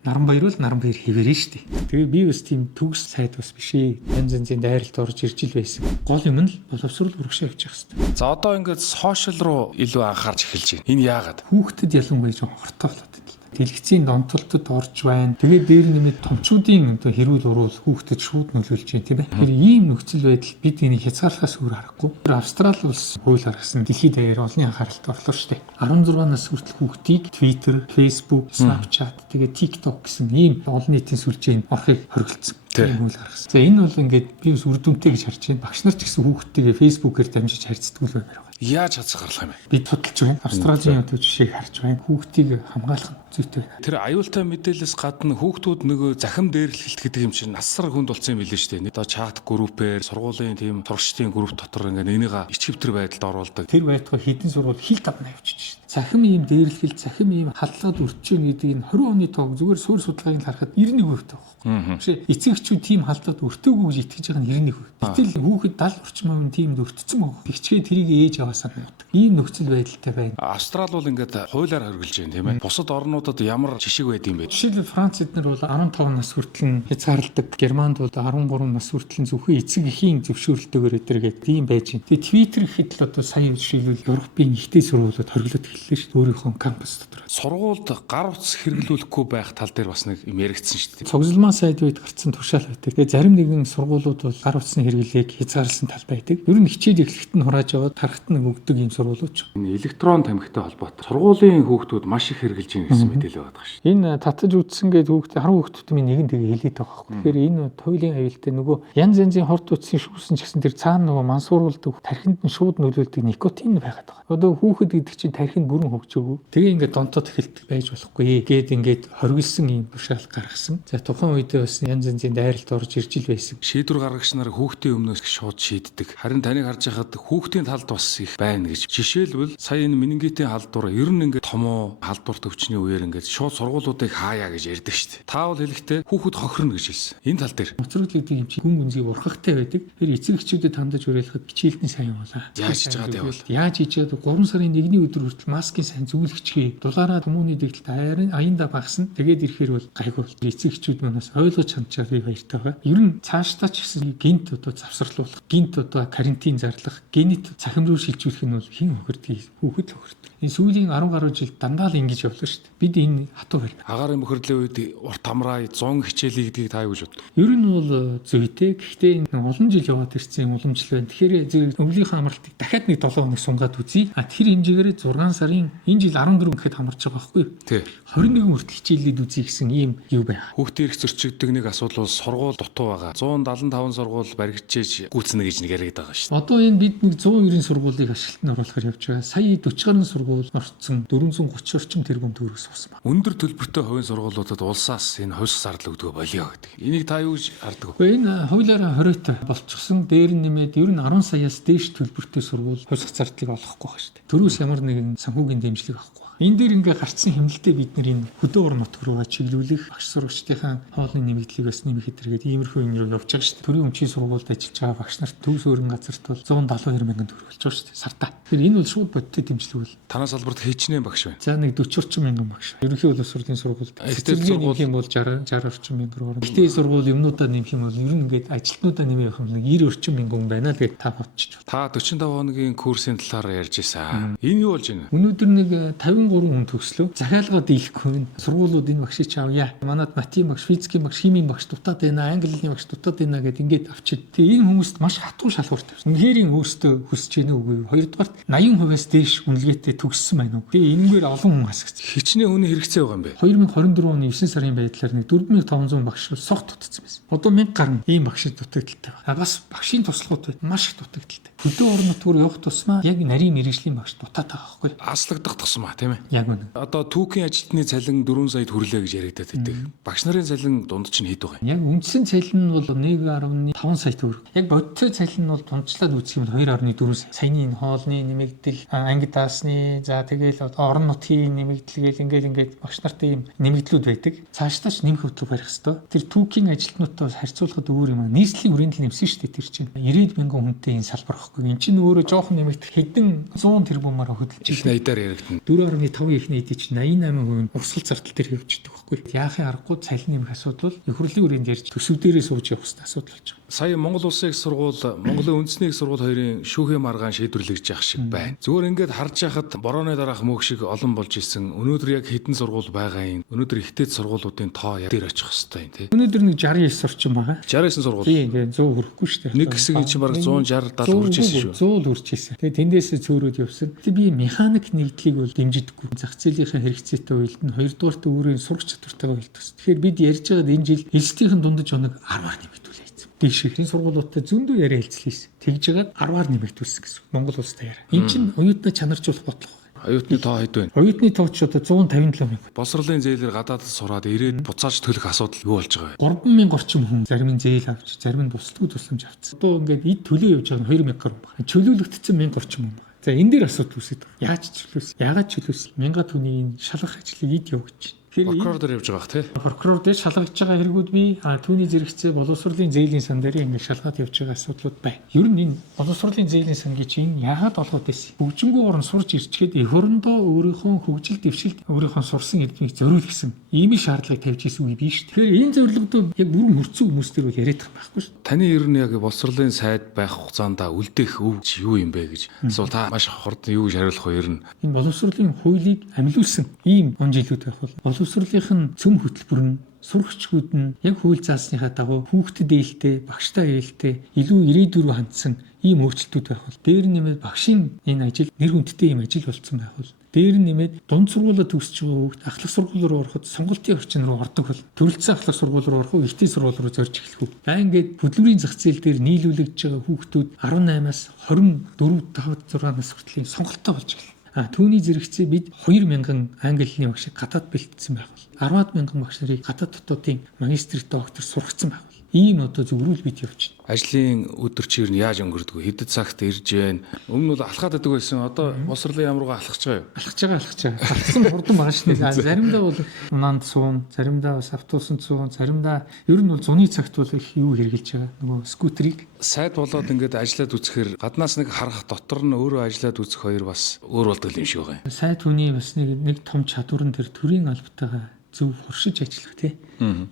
Наранбаяр бол Наранбаяр хэвээрэн шүү дээ. Тэгээ би бас тийм төгс сайд бас биш ээ. Янз янзын дайралт орж ирж ил байсан. Гол юм нь боловсрол урагшаа явчих хэвээр. За одоо ингээд сошиал руу илүү анхаарч эхэлж байна. Энэ яагаад? Хүүхдэд ялангуяа жоохон хортой болоод байна. Дэлгэцийн донтолтод орж байна. Тэгээ дээр нэмээд томчуудын одоо хэрүүл уруул хүүхдэд шууд нөлөөлж байна тийм ээ. Тэр ийм нөхцөл байдал бид энийг хязгаарлахаас өөр аргагүй. Австрали улс хууль гаргасан дэлхийд даяар олонний анхааралд орлоо шүү дээ. 16 нас хүртэл хүүхдийг Twitter, Facebook, Snapchat, тэгээ TikTok гэсэн ийм олон нийтийн сүлжээнд орохыг хориглосон. Тийм хууль гаргасан. За энэ бол ингээд би бас үр дүнтэй гэж харж байна. Багш нар ч гэсэн хүүхдтэйгээ Facebook-ээр дамжиж харьцдаг л баймаар байна. Яаж хязгаарлах юм бэ? Бид судалж байна. Австралийн одоо жишээг харж байна. Хүүхдийг хамгаалах зүйтэй байна. Тэр аюултай мэдээлэлс гадна хүүхдүүд нөгөө захим дээрлэлт гэдэг юм чинь асар хүнд болсон юм билээ шүү дээ. Одоо чат группээр сургуулийн тийм туршдын групп дотор ингээд энийг ичгэвтер байдалд оруулдаг. Тэр байтугай хэдэн сургууль хил давна явчихж байна. Захим ийм дээрлэлт, захим ийм хадлагад өртөж гэнэ гэдэг энэ 20 оны тоог зүгээр суурь судалгааг харахад 91% таах. Гэвч эцэгчүүд тийм хадлагад өртөөгүй гэж итгэж байгаа нь 91%. Гэтэл хүүхэд 70 орчим хувийн тиймд өртсөн байгаа. Тэгчгээ тэрийг ээж аваасаа нуудаг. Ийм нөхцөл байдалтай байна. Австрали бол ингээд хуулиар хориглож байна тийм ээ. Бусад орнуудад ямар жишг байд юм бэ? Жишээлбэл Франц эднэр бол 15 нас хүртэл нь хязгаарладаг. Германд бол 13 нас хүртэл нь зөвхөн эцэг эхийн зөвшөөрлөлтөөр өдөргээд ийм байж байна. Тэгээ Twitter гэхэд л одоо сая жишээлбэл Европын ихтэй сургуулиуд хориглоод эхэллээ шүү дээ. Өөрийнхөө кампус дотор. Сургуульд гар утас хэрэглүүлэхгүй байх тал дээр бас нэг юм яригдсан шүү дээ. Цуглалмаа сайд үед гарцсан тушаал байдаг. Тэгээ зарим нэгэн сургуулиуд бол гар утасны хэрэглээг хязгаарласан тал байдаг. Ер нь хичээл эхлэхэд нь хурааж аваад тархат нь өгдөг ийм сургуулиуд ч. Энэ электрон тамхитай холбоотой сургуулийн хүүхдүүд маш их хэрэгжилж байгаа гэсэн мэдээлэл байдаг шүү дээ. Энэ татаж үтсэн гэдэг хүүхдээ 10 хүүхдүүд минь нэгэн тэгээ хэлээд байгаа байхгүй. Тэгэхээр энэ туйлын аюултай нөгөө янз янзын хорт үтсийн шүүсэн ч гэсэн тэр цаана нөгөө мансууруулдаг тархинд нь шууд нөлөөлдөг никотин байгаад байгаа. Одоо хүүхэд гэдэг чинь тархинд бүрэн хөгжөөгөө. Тэгээ ингээд донтоод эхэлт байж болохгүй. Ингээд хоригдсан ийм тушаал гаргасан. За тухайн үедээ бас янз янзын дайралт орж ирж ил байсан. Шийдвэр гаргагч нар хүүхдийн өмнөөс шууд шийддэг. Харин таныг харж байхад хүүхдийн талд бас их байна гэж. Жишээлбэл сая энэ менингитийн халдвар ер нь ингээд томоо халдвар төвчний үеэр ингээд шууд сургуулиудыг хааяа гэж ярьдаг шүү дээ. Та бол хэлэхдээ хүүхэд хохирно гэж хэлсэн. Энэ тал дээр моцрол гэдэг юм чинь хүн гүнзгий урхахтай байдаг. Тэр эцэг эхчүүдэд хандаж уриалахад хичээлтний сайн явуулаа. Яаж хийж байгаа вэ? Яаж хийж байгаа 3 сарын 1-ний өдөр хүртэл маскын сайн зөвлөгчгий дулаараа хүмүүний дэгдэлт аяндаа багасна. Тэгээд ирэхээр бол гайгүй бол эцэг эхчүүд манаас ойлгож хандчаад би баяртай байгаа. Ер нь цаашдаа ч гэсэн гинт одоо завсарлуулах, гинт одоо карантин зарлах, генет цахим руу шилжүүлэх нь бол хэн хохирдгийг хүүхэд л хохирдог. Энэ сүүлийн 10 гаруй жил дандаа л ингэж явлаа шүү дээ. Бид энэ хатуу байна. Агаарын бохирдлын үед урт хамраа 100 хичээлээ гэдгийг та юу гэж боддог? Ер нь бол зүйтэй. Гэхдээ энэ олон жил яваад ирсэн юм уламжлал байна. Тэгэхээр өвлийнхөө амралтыг дахиад нэг 7 хоног сунгаад үзье. Тэр хэмжээгээр 6 сарын энэ жил 14 гэхэд хамарч байгаа байхгүй юу? Тий. 21 хүртэл хичээлээд үзье гэсэн ийм юу байна. Хүүхдийн эрх зөрчигддөг нэг асуудал бол сургууль дутуу байгаа. 175 сургууль баригдчихэж гүйцэнэ гэж нэг яриад байгаа шүү дээ. Одоо энэ бид нэг 190 сургуулийг ашиглалтанд оруулахаар явж байгаа. Сая 40 гаруй сургууль орцсон 430 орчим тэрбум төгрөг суусан байна. Өндөр төлбөртэй хувийн сургуулиудад улсаас энэ хувьс зардал өгдөг болио гэдэг. Энийг та юу гэж хардаг вэ? Энэ хуулиараа 20-т болчихсон. Дээр нь нэмээд ер нь 10 саяас дээш төлбөртэй сургууль хувьсах зардлыг олохгүй байгаа шүү дээ. Төрөөс ямар нэгэн санхүүгийн дэмжлэг авахгүй. Энэ дээр ингээ гарцсан хэмнэлтэд бид нар энэ хөдөө ор нутг руугаа чиглүүлэх багш сурагчдын хоолны нэмэгдлийг бас нэмэх хэрэгэд иймэрхүү юм руу явж байгаа шүү дээ. Төрийн өмчийн сургуульд ажиллаж байгаа багш нарт төвс өрн газарт бол 172 мянган төгрөг болж байгаа шүү дээ сартаа. Тэгэхээр энэ бол шууд бодиттой дэмжлэг үл. Танаас салбарт хичнээн багш байна. За нэг 40 орчим мянган багш. Ерөнхий боловсролын сургуульд цэцэрлэгийн нэмэх юм бол 60 орчим мянган орно. Ихтэй сургууль юмнуудаа нэмэх юм бол ер нь ингээд ажилтнуудаа нэмэх юм нэг 90 орчим мянган байна л гэж та бодчих. Та 45 хоногийн курсын талаар ярьж байсан. Энэ юу болж байна? Өнөөдөр нэг 53 хүн төгслөө. Захиалгаа дийлэхгүй байна. Сургуулиуд энэ багшийг авъя. Манайд математик багш, физикийн багш, химийн багш дутаад байна, англи хэлний багш дутаад байна гэд ингээд авчид. Тэгээ энэ хүмүүст маш хатуу шалгууртай. Үнэхээр өөрсдөө хүсэж гэнэ үгүй. Хоёрдугаар 80%-аас дээш үнэлгээтэй төгссөн байна уу? Тэгээ энэгээр олон хүн хасагдсан. Хичнээн хүний хэрэгцээ байгаа юм бэ? 2024 оны 9 сарын байдлаар нэг 4500 багш согт дутагдсан байсан. Одоо 1000 гаруй ийм багшид дутагдaltaй байна. Бас багшийн туслахууд маш их дутагдaltaй. Хөдөө орон нутгаар явах тусмаа яг нарийн мэргэжлийн багш дутаад байгаа байхгүй. Аслагдах тусмаа тийм ээ. Яг үнэ. Одоо түүхийн ажилтны цалин 4 саяд хүрлээ гэж яриадад байдаг. Багш нарын цалин дунд чинь хэд байгаа юм? Яг үндсэн цалин нь бол 1.5 сая төгрөг. Яг бодиттой цалин нь бол дундчлаад үзэх юм 2.4 сая. Саяны хоолны нэмэгдэл, анги даасны, за тэгэл орон нутгийн нэмэгдэл гээл ингээд багш нарт ийм нэмэгдлүүд байдаг. Цаашдаач нэмэх хөтлөг барих хэвээр. Тэр түүхийн ажилтнуудтай харьцуулахад өөр юм аа. Нийслэлийн хүрээнд л нэмсэн шүү дээ тэр чинь. 90 мянган хүнтэй энэ салбар ахгүй. Энд чинь өөрөө жоохон нэмэгдэх хэдэн 100 тэрбумаар хөдөлж байна. баядаар яригдана. 4.5 ихний эдий чинь 88% нь урсгал зардал дээр явчихдаг байхгүй. Яахын аргагүй цалин нэмэх асуудал их хурлын үрээнд ярьж төсөв дээрээ сууж явах хэрэгтэй асуудал болж байгаа. Сая Монгол Улсын их сургууль, Монголын үндэсний их сургууль хоёрын шүүхийн маргаан шийдвэрлэгдэж явах шиг байна. Зүгээр ингээд харж яхад борооны дараах мөг шиг олон болж исэн. Өнөөдөр яг хэдэн сургууль байгаа юм. Өнөөдөр ихтэй сургуулиудын тоо яг дээр очих хэвээр юм тий. Өнөөдөр нэг 69 орчим байгаа. 69 сургууль. Тийм ингээд 100 хүрэхгүй шүү дээ. Нэг хэсэг чинь бараг 160 70 хүрч ирсэн шүү. 100 хүрч ирсэн. Тэгээ тэндээсээ цөөрөөд явсан. Тэгээ би механик нэгдлийг бол дэмжидэггүй. Зах зээлийнхээ хэрэгцээтэй уялдана. Хоёрдугаарт өөрийн сурах чадвартайгаа уялдах. Тэгэхээр бид ярьж байгаад энэ жил элстийнхэн дундаж оног 10-аар нэмэгдүүлээ. Дэш энэ сургуулиудтай зөндөө яриа хэлцлээсэн. Тэгж жагаад 10-аар нэмэгдүүлсэн гэсэн. Монгол улстай яриа. Энд чинь оюутнаа чанаржуулах бодлого. Оюутны тоо хэд байна? Оюутны тоо ч одоо 157 мянга. Босрлын зээлээр гадаадд сураад ирээд буцааж төлөх асуудал юу болж байгаа вэ? 3,000 орчим хүн зарим нь зээл авч, зарим нь бусдгүй тусламж авцсан. Одоо ингээд эд төлөө явж байгаа нь 2,000 гаруй байна. Чөлөөлөгдсөн 1,000 орчим хүн байна. За энэ дээр асуудал үүсэж байна. Яаж чөлөөс? Яагаад чөлөөс? 1000 төгрөгийн энэ шалгах ажлыг эд явууч. Прокурор дээр явж байгаа тий. Прокурор дээр шалгаж байгаа хэрэгүүд би түүний зэрэгцээ боловсролын зээлийн сан дээр ингээд шалгаад явж байгаа асуудлууд байна. Ер нь энэ боловсролын зээлийн сангийн чинь яагаад олгоод байсан? Хөгжингүү орн сурч ирчгээд эх орондоо өөрийнхөө хөгжил дэвшилт өөрийнхөө сурсан эрдмийг зориул гэсэн ийм шаардлагыг тавьж ирсэн үе биш. Тэгэхээр энэ зорилгодоо яг бүрэн хөрцөн хүмүүс төр яриад байгаа байхгүй шүү. Таны ер нь яг боловсролын сайд байх хугацаанд үлдээх өв юу юм бэ гэж асуул та маш хурдан юу гэж хариулах вэ ер нь? Энэ боловсролын хуулийг амилуулсан ийм онжилүүд байх бол боловсролынхын цөм хөтөлбөр нь сурагчдууд нь яг хууль заасныхаа дагуу хүүхдэд ээлтэй, багштай ээлтэй илүү ирээдүйн рүү хандсан ийм өөрчлөлтүүд байх бол дээр нэмээд багшийн энэ ажил нэр хүндтэй ийм ажил болсон байх бол дээр нэмээд дунд сургуулаа төгсөж байгаа хүүхд ахлах сургууль руу ороход сонголтын орчин руу ордог бол төрөлцсөн ахлах сургууль руу орох уу, ихтэй сургууль руу зорж эхлэх үү. За ингээд хөдөлмөрийн зах зээл дээр нийлүүлэгдэж байгаа хүүхдүүд 18-аас 24, 5, 6 нас хүртлийн сонголттой болж эхэлнэ. Түүний зэрэгцээ бид 2,000 англи хэлний багшийг гадаад бэлтгэсэн байх бол 10,000 багш нарыг гадаад дотоодын магистр, доктор сургацсан байх бол ийм одоо зөврүүл бид явж байна. Ажлын өдөр чир нь яаж өнгөрдөг вэ? Хэдэд цагт ирж байна? Өмнө нь алхаад байдаг байсан. Одоо боловсролын яамруугаа алхаж байгаа юу? Алхаж байгаа. Алхсан хурдан байгаа шнэ. Заримдаа бол унаанд суун, заримдаа бас автобусанд суун, заримдаа ер нь бол зуны цагт бол их юу хэрглэж байгаа. Нөгөө скутерийг сайд болоод ингээд ажиллаад үзэхээр гаднаас нэг харах, дотор нь өөрөө ажиллаад үзэх хоёр бас өөр болдог юм шиг байгаа юм. Сайд хүний бас нэг том чадвар нь тэр төрийн албатайгаа зөв хуршиж ажиллах тийм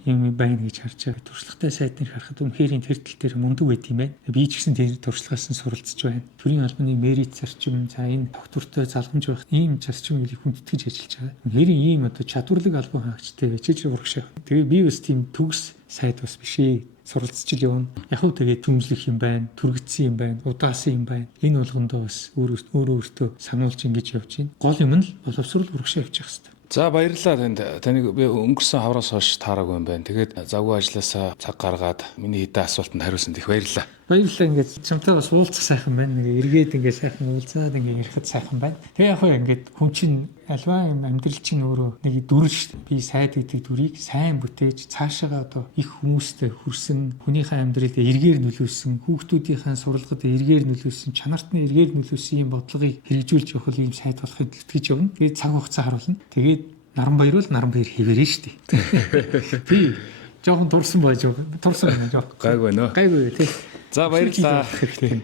юм байна гэж харж байгаа. Туршлагатай сайдныг харахад үнэхээр тэр тал дээр мундаг байт юм байна. Би ч гэсэн тэр туршлагаас нь суралцж байна. Төрийн албаны мэрит зарчим, за энэ доктортой залгамж байх ийм зарчмыг хүндэтгэж ажиллаж байгаа. Үнэхээр ийм одоо чадварлаг албан хаагчтай байж урагшаа. Тэгээ би бас тийм төгс сайд бас биш ээ. Суралцж л явна. Яг уу тэгээ төмжлөх юм байна, түргэтсэн юм байна, удаасан юм байна. Энэ болгондоо бас өөртөө сануулж ингэж явж байна. Гол юм нь л боловсрол урагшаа явчих хэвээр. За баярлалаа танд. Таныг би өнгөрсөн хавраас хойш таараагүй юм байна. Тэгээд завгүй ажилласаа цаг гаргаад миний хэдэн асуултанд хариулсанд их баярлалаа. Баярлалаа ингээд чамтай бас уулзах сайхан байна. Нэг эргээд ингээд сайхан уулзаад ингээд ярихад сайхан байна. Тэгээ яг хөө ингээд хүн чинь альва юм амьдрал чинь өөрөө нэг дүр шүү дээ. Би сайд гэдэг дүрийг сайн бүтээж цаашаага одоо их хүмүүстэй хүрсэн, хүнийхээ амьдралд эргээр нөлөөлсөн, хүүхдүүдийнхээ суралгад эргээр нөлөөлсөн, чанарт нь эргээр нөлөөлсөн юм бодлогыг хэрэгжүүлж явах ийм сайд болохыг тэтгэж явна. Тэгээд цаг хугацаа харуулна. Тэгээд Наранбаяр бол Наранбаяр хэвээрээ шүү дээ. Би жоохон дурсан байж байгаа. Дурсан байна жоо. Гайгүй нөө. Гайгүй тий. За баярлалаа.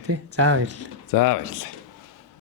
Тий. За баярлалаа. За баярлалаа.